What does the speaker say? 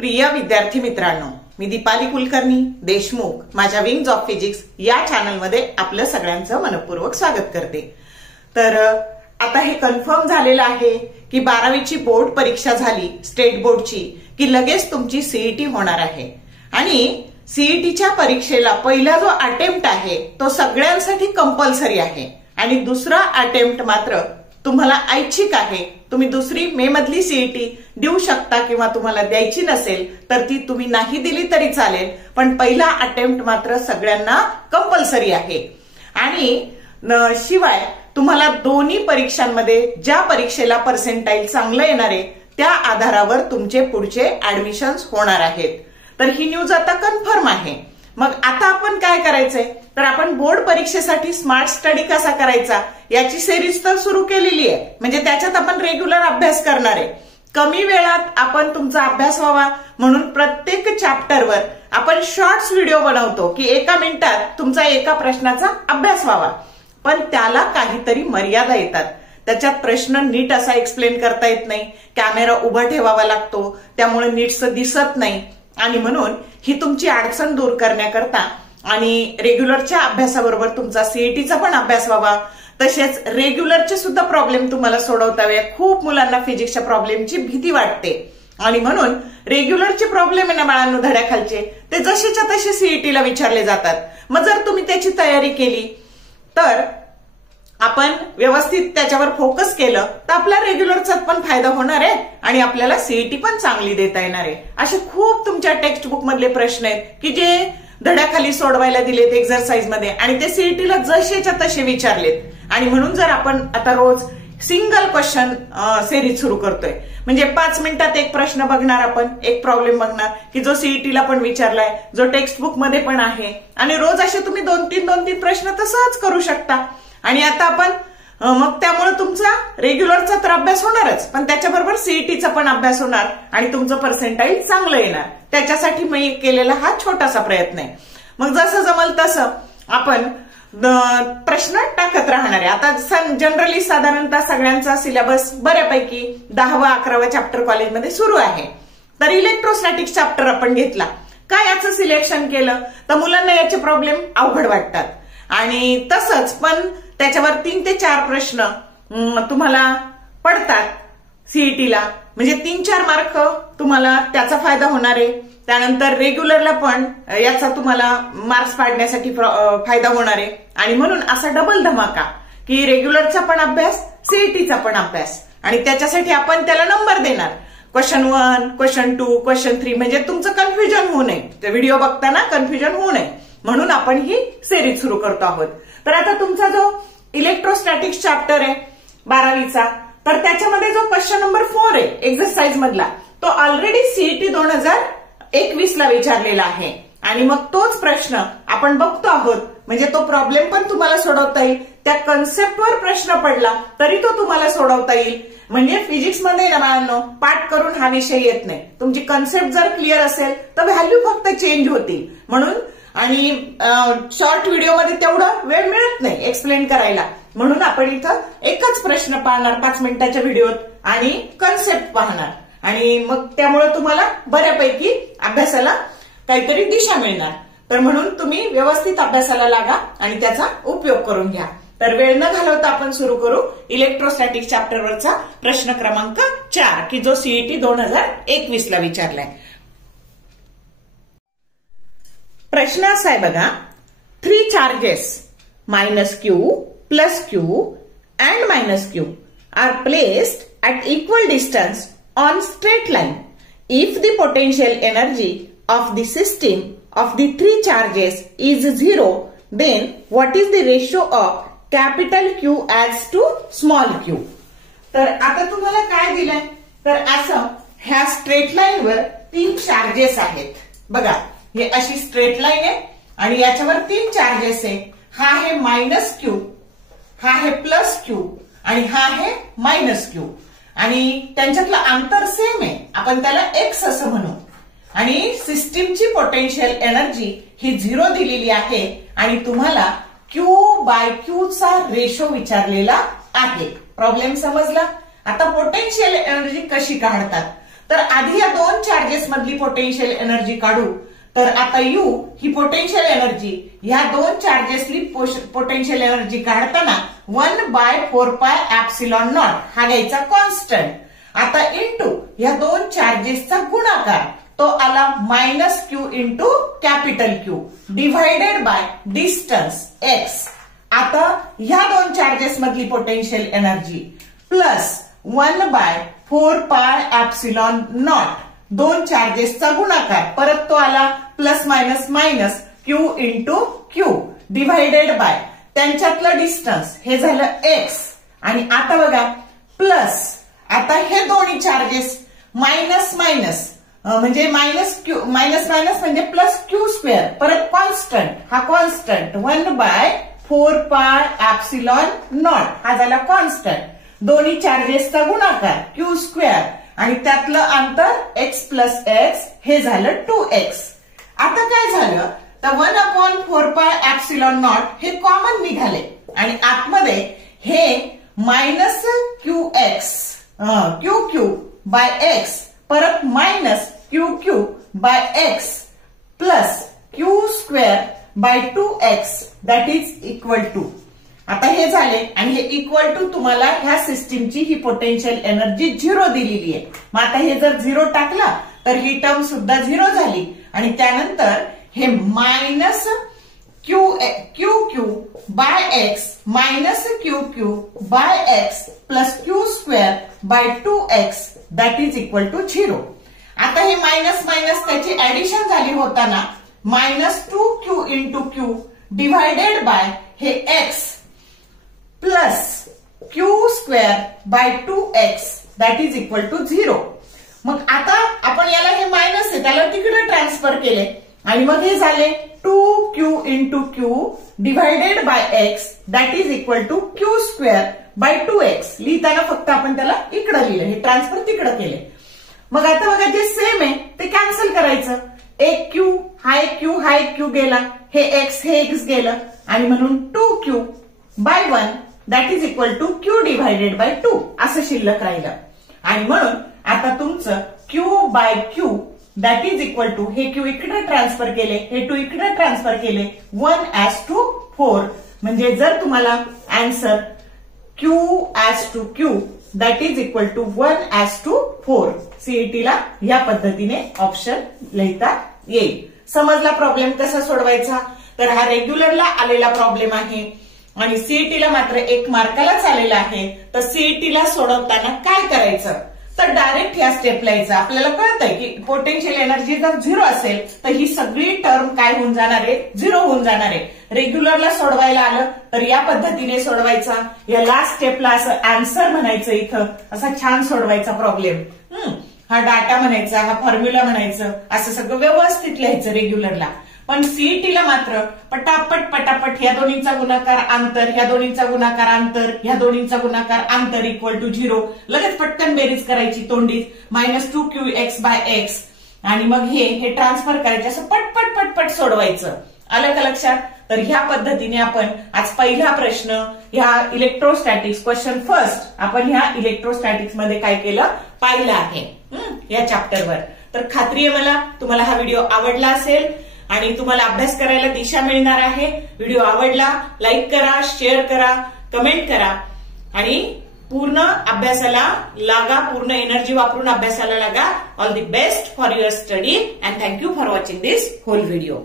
प्रिय विद्यार्थी मित्रांनो, मी दीपाली कुलकर्णी देशमुख माझ्या विंग्स ऑफ फिजिक्स या चॅनलमध्ये आपलं सगळ्यांचं मनपूर्वक स्वागत करते। तर आता हे कन्फर्म झालेलं आहे की 12वीची बोर्ड परीक्षा झाली स्टेट बोर्डची की लगेच तुमची सीईटी होणार आहे आणि सीईटीच्या परीक्षेला पहिला जो अटेम्प्ट आहे तो सगळ्यांसाठी कंपल्सरी आहे आणि दुसरा अटेम्प्ट मात्र तुम्हाला ऐच्छिक आहे। तुम्ही दुसरी मे मधली सीईटी देऊ शकता किंवा तुम्हाला द्यायची नसेल तर ती तुम्ही नाही दिली तरी चालेल, पण पहिला अटेम्प्ट मात्र सगळ्यांना कंपल्सरी आहे। आणि शिवाय तुम्हाला दोन्ही परीक्षांमध्ये ज्या परीक्षेला पर्सेंटाईल चांगलं येणार आहे त्या आधारावर तुमचे पुढचे ऍडमिशन्स होणार आहेत। तर ही न्यूज आता कन्फर्म आहे। मग आता आपण काय करायचंय तर आपण बोर्ड परीक्षेसाठी स्मार्ट स्टडी कसा करायचा याची सिरीज तर सुरू केलेली आहे, म्हणजे त्याच्यात आपण रेग्युलर अभ्यास करणार आहे। कमी वेळात आपण तुमचा अभ्यास व्हावा म्हणून प्रत्येक चॅप्टरवर आपण शॉर्ट्स व्हिडिओ बनवतो की 1 मिनिटात तुमचा एका प्रश्नाचा अभ्यास व्हावा, पण त्याला काहीतरी मर्यादा येतात। त्याच्यात प्रश्न नीट असा एक्सप्लेन करता येत नाही, कॅमेरा उभा ठेवावा लागतो, त्यामुळे नीटसं दिसत नाही आणि म्हणून ही तुमची अडचण दूर करण्याकरता आणि रेग्युलरच्या अभ्यासाबरोबर तुमचा सीईटीचा पण अभ्यास व्हावा, तसेच रेग्युलरचे सुद्धा प्रॉब्लेम तुम्हाला सोडवता यावे। खूप मुलांना फिजिक्सच्या प्रॉब्लेमची भीती वाटते आणि म्हणून रेग्युलरचे प्रॉब्लेम आहे ना बाळांनो धड्याखालचे ते जसेच्या तसे सीईटीला विचारले जातात। मग जर तुम्ही त्याची तयारी केली तर आपण व्यवस्थित त्याच्यावर फोकस केलं तर आपला रेग्युलरचा पण फायदा होणार आहे आणि आपल्याला सीईटी पण चांगली देता येणार आहे। असे खूप तुमच्या टेक्स्ट बुक मधले प्रश्न आहेत की जे धड्याखाली सोडवायला दिलेत एक्झरसाइज मध्ये आणि ते सीईटीला जसेच्या तसे विचारलेत आणि म्हणून जर आपण आता रोज सिंगल क्वेश्चन सिरीज सुरू करतोय म्हणजे 5 मिनिटात एक प्रश्न बघणार, आपण एक प्रॉब्लेम बघणार की जो सीईटीला पण विचारलाय, जो टेक्स्ट बुक मध्ये पण आहे आणि रोज असे तुम्ही 2-3 प्रश्न तसंच करू शकता। आणि आता आपण मग त्यामुळे तुमचा रेग्युलरचा तर अभ्यास होणारच, पण त्याच्याबरोबर सीईटीचा पण अभ्यास होणार आणि तुमचं पर्सेंटाईल चांगलं येणार। त्याच्यासाठी मी केलेला हा छोटासा प्रयत्न आहे। मग जसं जमल तसं आपण प्रश्न टाकत राहणार आहे। आता जनरली साधारणतः सगळ्यांचा सिलेबस बऱ्यापैकी 10वा-11वा चॅप्टर कॉलेजमध्ये सुरू आहे, तर इलेक्ट्रोस्टॅटिक्स चॅप्टर आपण घेतला। काय याचं सिलेक्शन केलं तर मुलांना याचे प्रॉब्लेम अवघड वाटतात आणि तसंच पण त्याच्यावर 3 ते 4 प्रश्न तुम्हाला पडतात सीईटीला, म्हणजे 3-4 मार्क तुम्हाला त्याचा फायदा होणार आहे। त्यानंतर रेग्युलरला पण याचा तुम्हाला मार्क्स पाडण्यासाठी फायदा होणार आहे आणि म्हणून असा डबल धमाका की रेग्युलरचा पण अभ्यास सीईटीचा पण अभ्यास आणि त्याच्यासाठी आपण त्याला नंबर देणार क्वेश्चन 1, क्वेश्चन 2, क्वेश्चन 3, म्हणजे तुमचं कन्फ्युजन होऊ नये, व्हिडिओ बघताना कन्फ्युजन होऊ नये म्हणून आपण ही सिरीज सुरू करतो आहोत। तर आता तुमचा जो इलेक्ट्रोस्टॅटिक्स चॅप्टर आहे 12वीचा तर त्याच्यामध्ये जो क्वेश्चन नंबर 4 आहे एक्झरसाइज मधला तो ऑलरेडी सीईटी 2021 ला विचारलेला आहे आणि मग तोच प्रश्न आपण बघतो आहोत, म्हणजे तो प्रॉब्लेम पण तुम्हाला सोडवता येईल, त्या कन्सेप्टवर प्रश्न पडला तरी तो तुम्हाला सोडवता येईल। म्हणजे फिजिक्समध्ये ना बाळांनो पाठ करून हा विषय येत नाही, तुमची कन्सेप्ट जर क्लिअर असेल तर व्हॅल्यू फक्त चेंज होतील म्हणून, आणि शॉर्ट व्हिडिओ मध्ये तेवढं वेळ मिळत नाही एक्सप्लेन करायला, म्हणून आपण इथं एकच प्रश्न पाहणार 5 मिनिटाच्या व्हिडिओत आणि कन्सेप्ट पाहणार आणि मग त्यामुळे तुम्हाला बऱ्यापैकी अभ्यासाला काहीतरी दिशा मिळणार। तर म्हणून तुम्ही व्यवस्थित अभ्यासाला लागा आणि त्याचा उपयोग करून घ्या। तर वेळ न घालवता आपण सुरू करू इलेक्ट्रोस्टॅटिक्स चॅप्टरवरचा प्रश्न क्रमांक 4 की जो सीईटी 2021 ला विचारलाय। प्रश्न असा आहे बघा, 3 charges -q, +q and -q are placed at equal distance on straight line. If the potential energy of the system of the 3 charges is 0, then what is the ratio of capital Q as to small q? तर आता तुम्हाला काय दिलंय तर असं ह्या straight line वर 3 charges आहेत बघा, हे अशी स्ट्रेट लाईन आहे आणि याच्यावर 3 चार्जेस आहे, हा आहे -q, हा आहे +q आणि हा आहे -q आणि त्यांच्यातलं अंतर सेम आहे, आपण त्याला x असं म्हणू आणि सिस्टीमची पोटेन्शियल एनर्जी ही 0 दिलेली आहे आणि तुम्हाला Q/Q चा रेशो विचारलेला आहे। प्रॉब्लेम समजला? आता पोटेन्शियल एनर्जी कशी काढतात तर आधी या दोन चार्जेस मधली पोटेन्शियल एनर्जी काढू. तर आता यू ही पोटेन्शियल एनर्जी, ह्या दोन चार्जेसली पोटेन्शियल एनर्जी काढताना 1/4πε0 हा घ्यायचा कॉन्स्टंट. आता इंटू या दोन चार्जेसचा गुणाकार, तो आला -q into capital Q divided by distance x. आता ह्या दोन चार्जेस मधली पोटेन्शियल एनर्जी प्लस 1/4πε0 दोन चार्जेसचा गुणाकार, परत तो आला plus minus q into q divided bye त्यांच्यातलं डिस्टन्स, हे झालं x. आणि आता बघा प्लस, आता हे दोन्ही चार्जेस मायनस म्हणजे मायनस म्हणजे प्लस q², परत कॉन्स्टंट, हा कॉन्स्टंट 1/4πε0 हा झाला कॉन्स्टंट. दोन्ही चार्जेसचा गुणाकार q² आणि त्यातलं अंतर x प्लस x, हे झालं 2x. आता काय झालं तर 1/4πε0 हे कॉमन निघाले आणि आतमध्ये हे मायनस QQ बाय x, परत minus QQ by x plus q² by 2x that is equal to. आता हे झाले आणि हे इक्वल टू तुम्हाला ह्या सिस्टीमची ही पोटेन्शियल एनर्जी 0 दिलेली आहे. मग आता हे जर 0 टाकला तर ही टर्म सुद्धा 0 झाली आणि त्यानंतर हे minus QQ by x minus QQ by x plus q² by 2x that is equal to 0. आता हे मायनस त्याची ऍडिशन झाली होताना -2q into q divided by हे x plus q² by 2x that is equal to 0. मग आता आपण याला हे मायनस आहे त्याला तिकडे ट्रान्सफर केले आणि मग हे झाले 2q into q divided by x that is equal to q² by 2x. लिहिताना फक्त आपण त्याला इकडे लिहिलं, हे ट्रान्सफर तिकडे केले. मग आता बघा जे सेम आहे ते कॅन्सल करायचं. एक q हाय q गेला, हे x गेलं आणि म्हणून 2q by 1 that is equal to q divided by 2 असं शिल्लक राहिलं. आणि म्हणून आता तुमचं q by q that is equal to, हे q इकडे ट्रान्सफर केले, हे 2 इकडे ट्रान्सफर केले, 1:4. म्हणजे जर तुम्हाला answer q that is equal to 1:4 सीईटीला या पद्धतीने ऑप्शन लिहिता येईल. समजला प्रॉब्लेम कसा सोडवायचा? तर हा रेग्युलरला आलेला प्रॉब्लेम आहे आणि सीईटीला मात्र 1 मार्कालाच आलेला आहे. तर सीईटीला सोडवताना काय करायचं तर डायरेक्ट ह्या स्टेपला यायचं. आपल्याला कळतंय की पोटेन्शियल एनर्जी जर 0 असेल तर ही सगळी टर्म काय होऊन जाणार आहे, 0 होऊन जाणार आहे. रेग्युलरला सोडवायला आलं तर या पद्धतीने सोडवायचा. या लास्ट स्टेपला असं आन्सर म्हणायचं, इथं असा छान सोडवायचा प्रॉब्लेम. हा डाटा म्हणायचा, हा फॉर्म्युला म्हणायचं, असं सगळं व्यवस्थित लिहायचं रेग्युलरला. पण सीईटीला मात्र पटापट या दोन्हीचा गुणाकार अंतर, ह्या दोन्हीचा गुणाकार अंतर, ह्या दोन्हीचा गुणाकार अंतर इक्वल टू 0. लगेच पटकन बेरीज करायची तोंडीच, -2qx बाय x आणि मग हे ट्रान्सफर करायचे. असं पटपट सोडवायचं. आलं का लक्षात? तर ह्या पद्धतीने आपण आज पहिला प्रश्न ह्या इलेक्ट्रोस्टॅटिक्स क्वेश्चन फर्स्ट आपण ह्या इलेक्ट्रोस्टॅटिक्स मध्ये काय केलं पाहिलं आहे या चॅप्टरवर. तर खात्री आहे मला तुम्हाला हा व्हिडिओ आवडला असेल आणि तुम्हाला अभ्यास करायला दिशा मिळणार आहे. व्हिडिओ आवडला लाईक करा, शेअर करा, कमेंट करा आणि पूर्ण अभ्यासाला लागा, पूर्ण एनर्जी वापरून अभ्यासाला लागा. All the best for your study and thank you for watching this whole video.